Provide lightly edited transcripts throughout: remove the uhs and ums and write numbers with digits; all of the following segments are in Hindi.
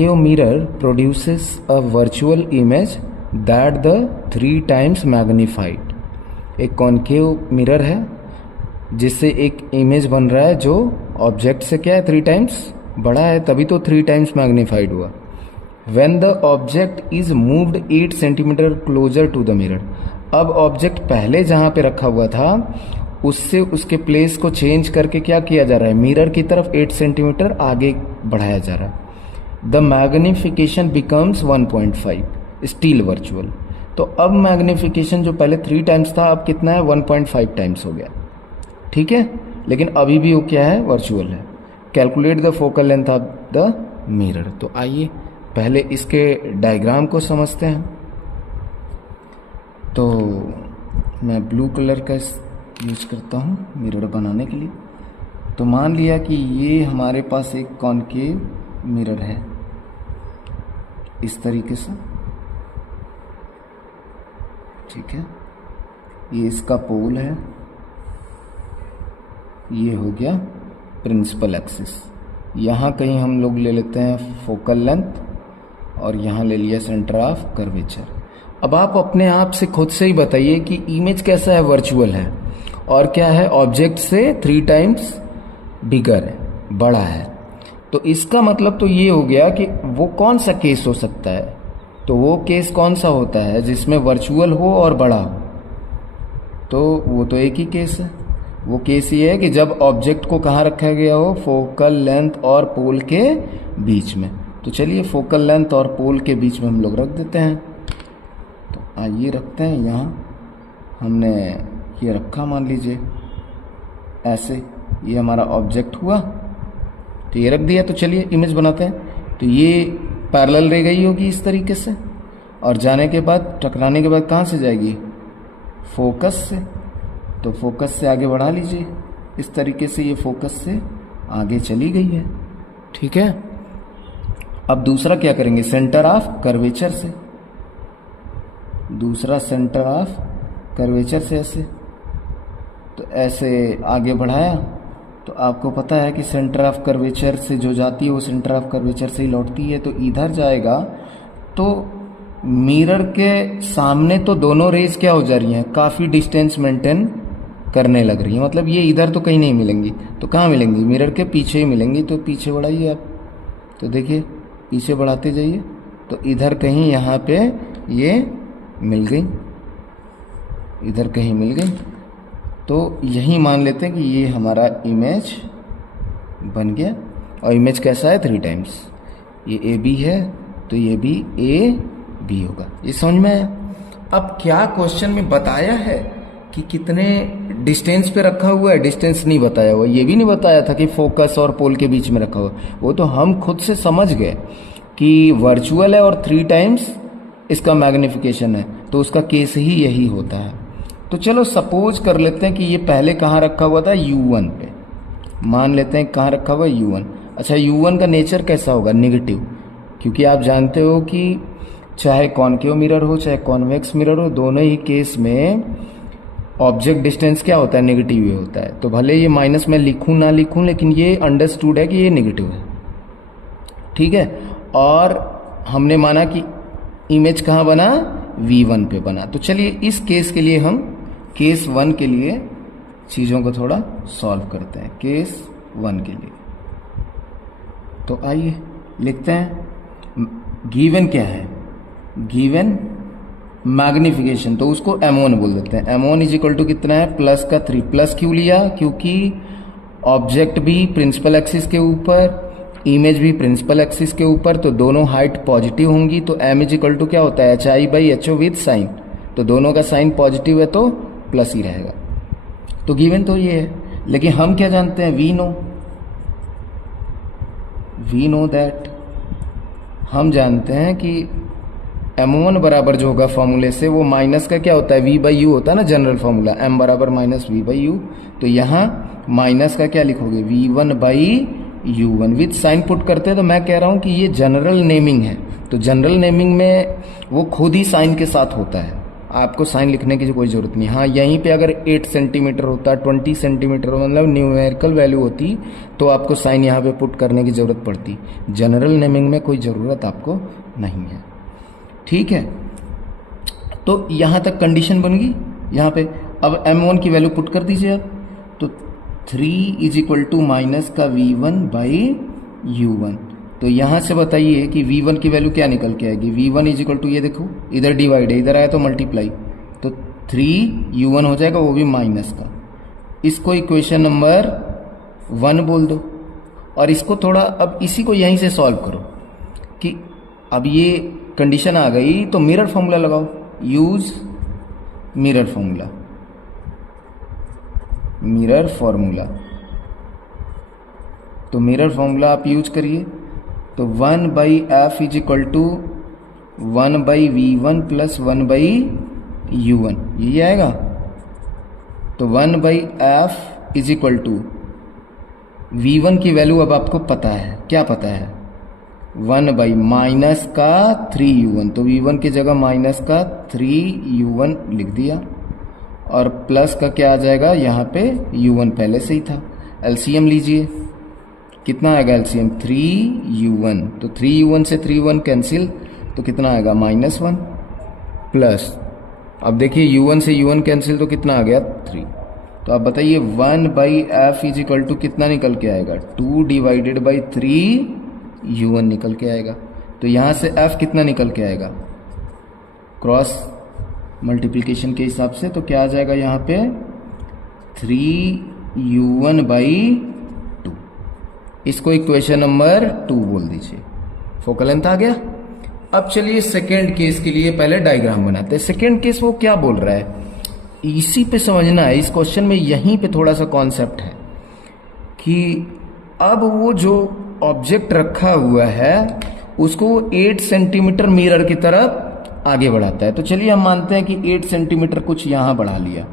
concave mirror produces a virtual image that the 3 times magnified। एक कॉन्केव मिरर है जिससे एक इमेज बन रहा है जो ऑब्जेक्ट से क्या है 3 टाइम्स बड़ा है, तभी तो 3 टाइम्स मैग्नीफाइड हुआ। When the object is moved 8 centimeter closer to the mirror. अब ऑब्जेक्ट पहले जहां पे रखा हुआ था उससे उसके प्लेस को चेंज करके क्या किया जा रहा है, मिरर की तरफ 8 सेंटीमीटर आगे बढ़ाया जा रहा है। The magnification becomes 1.5 still virtual. तो अब मैग्निफिकेशन जो पहले 3 टाइम्स था अब कितना है, 1.5 टाइम्स हो गया। ठीक है, लेकिन अभी भी वो क्या है, वर्चुअल है। Calculate the focal length of the mirror. तो आइए पहले इसके डायग्राम को समझते हैं। तो मैं ब्लू कलर का यूज करता हूँ मिरर बनाने के लिए। तो मान लिया कि ये हमारे पास एक कॉनकेव मिरर है इस तरीके से, ठीक है। ये इसका पोल है, ये हो गया प्रिंसिपल एक्सिस। यहाँ कहीं हम लोग ले लेते हैं फोकल लेंथ और यहाँ ले लिया सेंटर ऑफ कर्वेचर। अब आप अपने आप से खुद से ही बताइए कि इमेज कैसा है, वर्चुअल है और क्या है, ऑब्जेक्ट से 3 टाइम्स बिगर है, बड़ा है। तो इसका मतलब तो ये हो गया कि वो कौन सा केस हो सकता है, तो वो केस कौन सा होता है जिसमें वर्चुअल हो और बड़ा हो। तो वो तो एक ही केस है, वो केस ये है कि जब ऑब्जेक्ट को कहाँ रखा गया हो, फोकल लेंथ और पोल के बीच में। तो चलिए फोकल लेंथ और पोल के बीच में हम लोग रख देते हैं। तो आइए रखते हैं, यहाँ हमने ये रखा, मान लीजिए ऐसे, ये हमारा ऑब्जेक्ट हुआ, तो ये रख दिया। तो चलिए इमेज बनाते हैं। तो ये पैरेलल रह गई होगी इस तरीके से, और जाने के बाद टकराने के बाद कहाँ से जाएगी, फोकस से। तो फोकस से आगे बढ़ा लीजिए इस तरीके से, ये फोकस से आगे चली गई है, ठीक है। अब दूसरा क्या करेंगे, सेंटर ऑफ कर्वेचर से, दूसरा सेंटर ऑफ कर्वेचर से ऐसे। तो ऐसे आगे बढ़ाया, तो आपको पता है कि सेंटर ऑफ कर्वेचर से जो जाती है वो सेंटर ऑफ कर्वेचर से ही लौटती है। तो इधर जाएगा तो मिरर के सामने तो दोनों रेज क्या हो जा रही हैं, काफ़ी डिस्टेंस मेंटेन करने लग रही है। मतलब ये इधर तो कहीं नहीं मिलेंगी, तो कहाँ मिलेंगी, मिरर के पीछे ही मिलेंगी। तो पीछे बढ़ाइए आप, तो देखिए पीछे बढ़ाते जाइए, तो इधर कहीं यहाँ पे ये मिल गई, इधर कहीं मिल गई। तो यही मान लेते हैं कि ये हमारा इमेज बन गया। और इमेज कैसा है, 3 टाइम्स। ये ए बी है तो ये भी ए बी होगा। ये समझ में आया। अब क्या क्वेश्चन में बताया है कि कितने डिस्टेंस पे रखा हुआ है, डिस्टेंस नहीं बताया हुआ। ये भी नहीं बताया था कि फोकस और पोल के बीच में रखा हुआ। वो तो हम खुद से समझ गए कि वर्चुअल है और 3 टाइम्स इसका मैग्निफिकेशन है, तो उसका केस ही यही होता है। तो चलो सपोज कर लेते हैं कि ये पहले कहाँ रखा हुआ था, U1 पे। मान लेते हैं कहाँ रखा हुआ है, U1। अच्छा, U1 का नेचर कैसा होगा, नेगेटिव, क्योंकि आप जानते हो कि चाहे कॉनकेव मिरर हो चाहे कॉन्वेक्स मिरर हो, दोनों ही केस में ऑब्जेक्ट डिस्टेंस क्या होता है, नेगेटिव ही होता है। तो भले ये माइनस में लिखूं ना लिखूं, लेकिन ये अंडरस्टूड है कि ये नेगेटिव है, ठीक है। और हमने माना कि इमेज कहाँ बना, V1 पे बना। तो चलिए इस केस के लिए हम केस 1 के लिए चीज़ों को थोड़ा सॉल्व करते हैं, केस 1 के लिए। तो आइए लिखते हैं, गिवन क्या है, गिवन मैग्निफिकेशन, तो उसको M1 बोल देते हैं। M1 इज इक्वल टू कितना है, प्लस का 3। प्लस क्यों लिया, क्योंकि ऑब्जेक्ट भी प्रिंसिपल एक्सिस के ऊपर, इमेज भी प्रिंसिपल एक्सिस के ऊपर, तो दोनों हाइट पॉजिटिव होंगी। तो M इज इक्वल टू क्या होता है, HI/HO विद साइन। तो दोनों का साइन पॉजिटिव है तो प्लस ही रहेगा। तो गिवन तो ये है, लेकिन हम क्या जानते हैं, वी नो दैट, हम जानते हैं कि M1 बराबर जो होगा फॉर्मूले से, वो माइनस का क्या होता है, V/U होता है ना जनरल फॉर्मूला, M बराबर माइनस V/U। तो यहाँ माइनस का क्या लिखोगे, V1/U1 विद साइन पुट करते हैं। तो मैं कह रहा हूँ कि ये जनरल नेमिंग है, तो जनरल नेमिंग में वो खुद ही साइन के साथ होता है। आपको साइन लिखने की कोई ज़रूरत नहीं। हाँ, यहीं पे अगर 8 सेंटीमीटर होता, 20 सेंटीमीटर मतलब न्यूमेरिकल वैल्यू होती तो आपको साइन यहाँ पे पुट करने की ज़रूरत पड़ती। जनरल नेमिंग में कोई ज़रूरत आपको नहीं है। ठीक है, तो यहाँ तक कंडीशन बन गई। यहाँ पे अब m1 की वैल्यू पुट कर दीजिए आप, तो 3 इज इक्वल टू माइनस का v1 बाई u1। तो यहाँ से बताइए कि v1 की वैल्यू क्या निकल के आएगी। v1 इज इक्वल टू, ये देखो इधर डिवाइड है, इधर आया तो मल्टीप्लाई, तो 3u1 हो जाएगा, वो भी माइनस का। इसको इक्वेशन नंबर 1 बोल दो। और इसको थोड़ा अब इसी को यहीं से सॉल्व करो कि अब ये कंडीशन आ गई तो मिरर फॉर्मूला लगाओ। Use mirror formula, mirror formula. तो मिरर फॉर्मूला आप यूज करिए, तो 1 by F is equal to 1 by v1 plus 1 by u1, यही आएगा। तो 1 by F is equal to v1 की वैल्यू अब आपको पता है, क्या पता है, 1 बाई माइनस का 3u1, तो v1 की जगह माइनस का 3u1 लिख दिया, और प्लस का क्या आ जाएगा, यहाँ पे u1 पहले से ही था। एलसीएम लीजिए, कितना आएगा एलसीएम, 3u1, तो 3u1 से 3u1 कैंसिल, तो कितना आएगा -1 प्लस, अब देखिए u1 से u1 कैंसिल तो कितना आ गया 3। तो आप बताइए 1 by F is equal to कितना निकल के आएगा, 2 डिवाइडेड बाई 3u1 निकल के आएगा। तो यहाँ से f कितना निकल के आएगा, क्रॉस मल्टीप्लिकेशन के हिसाब से, तो क्या आ जाएगा यहाँ पे 3u1 बाई 2। इसको इक्वेशन नंबर 2 बोल दीजिए। फोकल लेंथ आ गया। अब चलिए सेकेंड केस के लिए पहले डायग्राम बनाते हैं। सेकेंड केस वो क्या बोल रहा है, इसी पे समझना है। इस क्वेश्चन में यहीं पे थोड़ा सा कॉन्सेप्ट है कि अब वो जो ऑब्जेक्ट रखा हुआ है उसको 8 सेंटीमीटर मिरर की तरफ आगे बढ़ाता है। तो चलिए हम मानते हैं कि 8 सेंटीमीटर कुछ यहां बढ़ा लिया,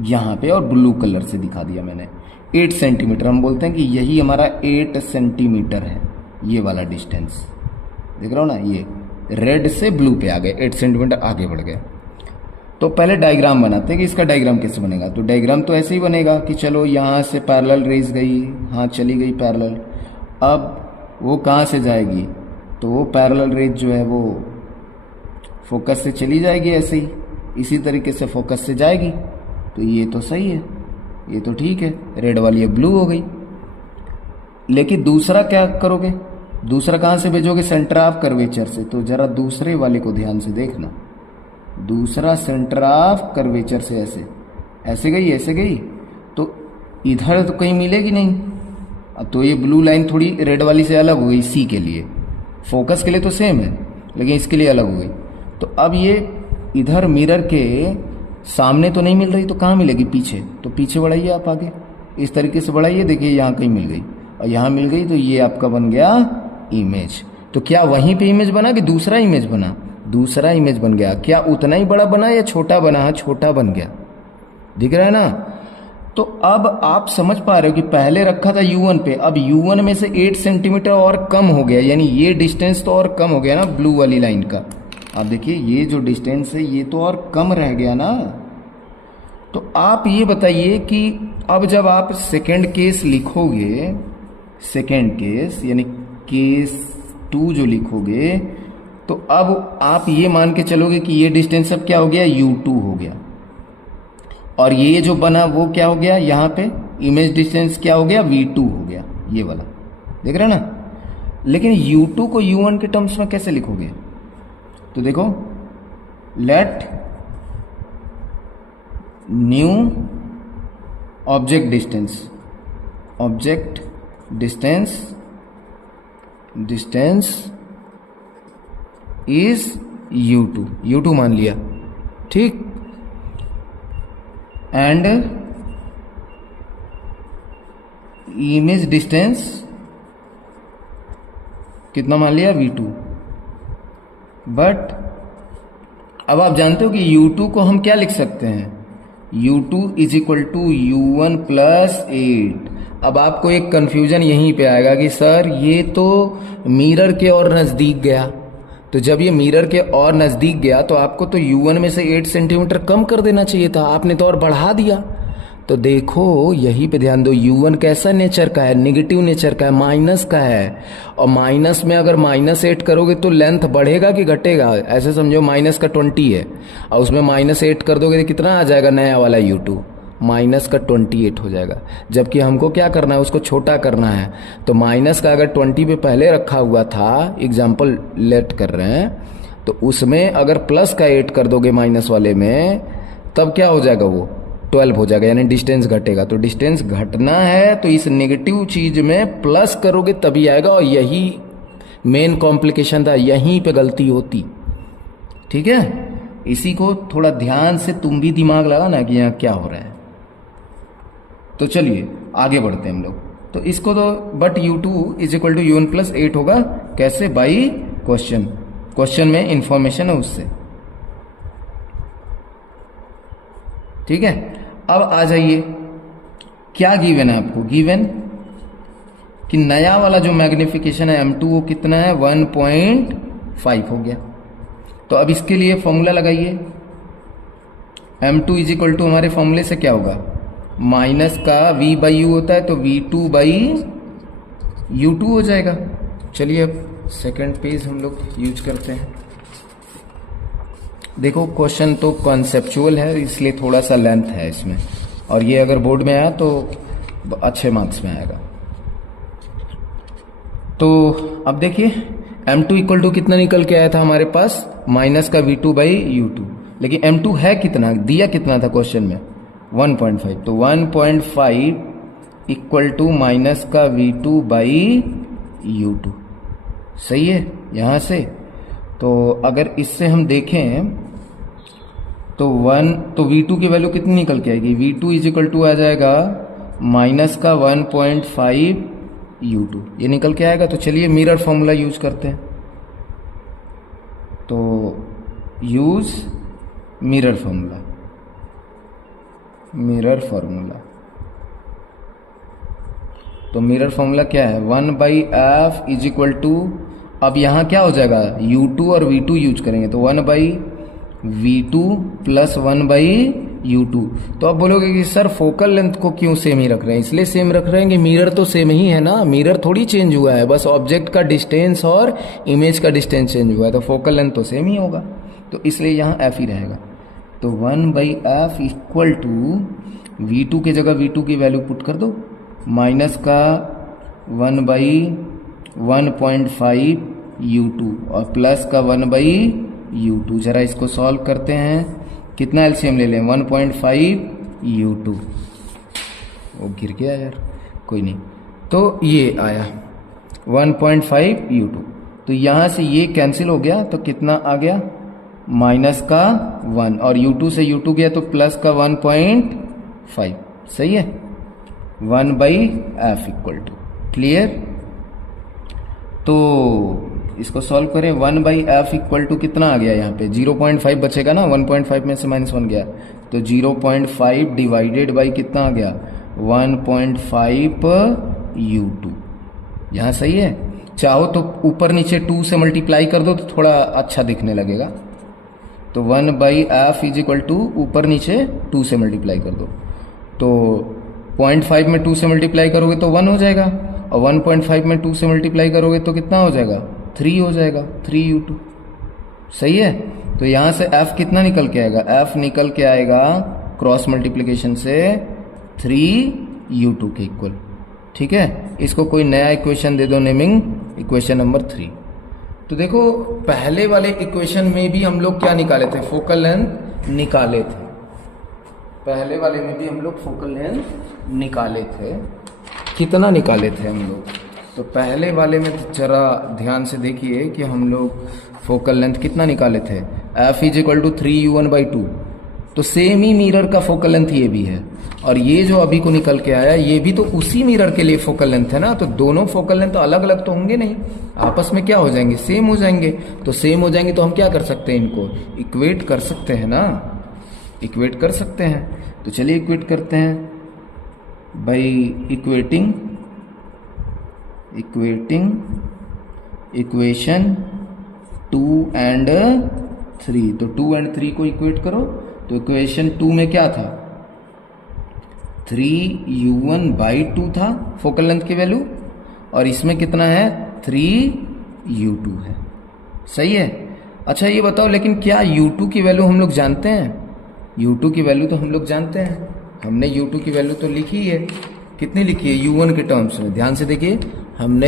यहां पे, और ब्लू कलर से दिखा दिया मैंने 8 सेंटीमीटर। हम बोलते हैं कि यही हमारा 8 सेंटीमीटर है, ये वाला डिस्टेंस देख रहा हो ना, ये रेड से ब्लू पे आ गए, 8 सेंटीमीटर आगे बढ़ गए। तो पहले डायग्राम बनाते हैं कि इसका डायग्राम कैसे बनेगा। तो डायग्राम तो ऐसे ही बनेगा कि चलो यहां से पैरेलल रेज गई, हाँ चली गई पैरेलल, अब वो कहां से जाएगी, तो वो पैरेलल रेज जो है वो फोकस से चली जाएगी, ऐसे ही इसी तरीके से फोकस से जाएगी। तो ये तो सही है, ये तो ठीक है, रेड वाली अब ब्लू हो गई। लेकिन दूसरा क्या करोगे, दूसरा कहां से भेजोगे, सेंटर ऑफ कर्वेचर से। तो जरा दूसरे वाले को ध्यान से देखना, दूसरा सेंटर ऑफ कर्वेचर से ऐसे ऐसे गई, ऐसे गई, तो इधर तो कहीं मिलेगी नहीं। अब तो ये ब्लू लाइन थोड़ी रेड वाली से अलग हो गई, सी के लिए, फोकस के लिए तो सेम है लेकिन इसके लिए अलग हो गई। तो अब ये इधर मिरर के सामने तो नहीं मिल रही, तो कहाँ मिलेगी, पीछे। तो पीछे बढ़ाइए आप आगे, इस तरीके से बढ़ाइए, देखिए यहाँ कहीं मिल गई और यहाँ मिल गई, तो ये आपका बन गया इमेज। तो क्या वहीं पे इमेज बना कि दूसरा इमेज बना, दूसरा इमेज बन गया। क्या उतना ही बड़ा बना या छोटा बना, हाँ छोटा बन गया, दिख रहा है ना। तो अब आप समझ पा रहे हो कि पहले रखा था u1 पे, अब u1 में से 8 सेंटीमीटर और कम हो गया, यानी ये डिस्टेंस तो और कम हो गया ना ब्लू वाली लाइन का। आप देखिए ये जो डिस्टेंस है ये तो और कम रह गया ना। तो आप ये बताइए कि अब जब आप सेकेंड केस लिखोगे, सेकेंड केस यानी केस 2 जो लिखोगे, तो अब आप ये मान के चलोगे कि ये डिस्टेंस अब क्या हो गया, u2 हो गया, और ये जो बना वो क्या हो गया, यहाँ पे इमेज डिस्टेंस क्या हो गया, v2 हो गया, ये वाला देख रहे हैं ना। लेकिन u2 को u1 के टर्म्स में कैसे लिखोगे, तो देखो, let new object distance, object distance, distance is u2, u2 मान लिया, ठीक, एंड इमेज डिस्टेंस कितना मान लिया, v2। बट अब आप जानते हो कि u2 को हम क्या लिख सकते हैं, u2 is equal to u1 plus 8। अब आपको एक कंफ्यूजन यहीं पे आएगा कि सर ये तो मिरर के और नजदीक गया, तो जब ये मिरर के और नज़दीक गया तो आपको तो U1 में से 8 सेंटीमीटर कम कर देना चाहिए था, आपने तो और बढ़ा दिया। तो देखो यहीं पे ध्यान दो, U1 कैसा नेचर का है, नेगेटिव नेचर का है, माइनस का है। और माइनस में अगर -8 करोगे तो लेंथ बढ़ेगा कि घटेगा? ऐसे समझो माइनस का 20 है और उसमें -8 कर दोगे तो कितना आ जाएगा नया वाला U2? माइनस का 28 हो जाएगा। जबकि हमको क्या करना है, उसको छोटा करना है। तो माइनस का अगर 20 पे पहले रखा हुआ था, एग्जाम्पल लेट कर रहे हैं, तो उसमें अगर प्लस का 8 कर दोगे माइनस वाले में, तब क्या हो जाएगा? वो 12 हो जाएगा, यानी डिस्टेंस घटेगा। तो डिस्टेंस घटना है तो इस नेगेटिव चीज में प्लस करोगे तभी आएगा, और यही मेन कॉम्प्लिकेशन था, यहीं पे गलती होती। ठीक है, इसी को थोड़ा ध्यान से तुम भी दिमाग लगाना कि यहाँ क्या हो रहा है। तो चलिए आगे बढ़ते हैं हम लोग। तो इसको तो बट U2 = U1 + 8 होगा कैसे? बाई क्वेश्चन में इंफॉर्मेशन है उससे। ठीक है, अब आ जाइए, क्या गिवन है आपको? गिवन कि नया वाला जो मैग्निफिकेशन है M2 वो कितना है? 1.5 हो गया। तो अब इसके लिए फॉर्मूला लगाइए। M2 = हमारे फॉर्मूले से क्या होगा? माइनस का V/U होता है तो V2/U2 हो जाएगा। चलिए अब सेकंड पेज हम लोग यूज करते हैं। देखो क्वेश्चन तो कॉन्सेप्चुअल है, इसलिए थोड़ा सा लेंथ है इसमें, और ये अगर बोर्ड में आया तो अच्छे मार्क्स में आएगा। तो अब देखिए M2 = कितना निकल के आया था हमारे पास? माइनस का V2/U2। लेकिन M2 है कितना, दिया कितना था क्वेश्चन में? 1.5। तो 1.5 = माइनस का V2/U2। सही है यहां से। तो अगर इससे हम देखें तो V2 की वैल्यू कितनी निकल के आएगी? V2 = आ जाएगा माइनस का 1.5 U2, ये निकल के आएगा। तो चलिए मिरर फॉर्मूला यूज करते हैं। तो यूज मिरर फॉर्मूला। तो मिरर फॉर्मूला क्या है? 1/f = अब यहाँ क्या हो जाएगा? U2 और V2 यूज करेंगे तो 1/V2 + 1/U2। तो आप बोलोगे कि सर फोकल लेंथ को क्यों सेम ही रख रहे हैं? इसलिए सेम रख रहे हैं कि मिरर तो सेम ही है ना, मिरर थोड़ी चेंज हुआ है, बस ऑब्जेक्ट का डिस्टेंस और इमेज का डिस्टेंस चेंज हुआ है, तो फोकल लेंथ तो सेम ही होगा, तो इसलिए यहाँ f ही रहेगा। तो 1/f = V2 की जगह V2 की वैल्यू पुट कर दो, माइनस का 1/1.5 U2 और प्लस का 1/U2। जरा इसको सॉल्व करते हैं, कितना एलसीएम ले लें? 1.5 U2। वो गिर गया यार, कोई नहीं। तो ये आया 1.5 U2। तो यहाँ से ये कैंसिल हो गया, तो कितना आ गया? माइनस का 1, और U2 से U2 गया तो प्लस का 1.5। सही है, 1/f = क्लियर। तो इसको सॉल्व करें, 1/f = कितना आ गया? यहाँ पे 0.5 बचेगा ना, 1.5 में से -1 गया, तो 0.5 डिवाइडेड बाई कितना आ गया? 1.5 U2। यहाँ सही है। चाहो तो ऊपर नीचे 2 से मल्टीप्लाई कर दो तो थोड़ा अच्छा दिखने लगेगा। तो 1/f = ऊपर नीचे 2 से मल्टीप्लाई कर दो, तो 0.5 में 2 से मल्टीप्लाई करोगे तो 1 हो जाएगा, और 1.5 में 2 से मल्टीप्लाई करोगे तो कितना हो जाएगा? 3 हो जाएगा, 3 U2। सही है। तो यहाँ से f कितना निकल के आएगा? f निकल के आएगा क्रॉस मल्टीप्लिकेशन से 3 U2 के इक्वल। ठीक है, इसको कोई नया इक्वेशन दे दो, नेमिंग इक्वेशन नंबर 3। तो देखो पहले वाले इक्वेशन में भी हम लोग क्या निकाले थे? फोकल लेंथ निकाले थे। पहले वाले में भी हम लोग फोकल लेंथ निकाले थे। कितना निकाले थे हम लोग? तो पहले वाले में जरा ध्यान से देखिए कि हम लोग फोकल लेंथ कितना निकाले थे? f = 3U1/2। तो सेम ही मिरर का फोकल लेंथ ये भी है, और ये जो अभी को निकल के आया ये भी तो उसी मिरर के लिए फोकल लेंथ है ना। तो दोनों फोकल लेंथ तो अलग अलग तो होंगे नहीं, आपस में क्या हो जाएंगे? सेम हो जाएंगे। तो सेम हो जाएंगे तो हम क्या कर सकते हैं? इनको इक्वेट कर सकते हैं ना, इक्वेट कर सकते हैं। तो चलिए इक्वेट करते हैं बाई इक्वेटिंग इक्वेशन 2 एंड 3, तो 2 एंड 3 को इक्वेट करो, तो इक्वेशन 2 में क्या था, 3u1/2 था फोकल लेंथ की वैल्यू, और इसमें कितना है, 3u2 है। सही है। अच्छा ये बताओ, लेकिन क्या u2 की वैल्यू हम लोग जानते हैं? u2 की वैल्यू तो हम लोग जानते हैं, हमने u2 की वैल्यू तो लिखी है। कितनी लिखी है? u1 के टर्म्स में। ध्यान से देखिए, हमने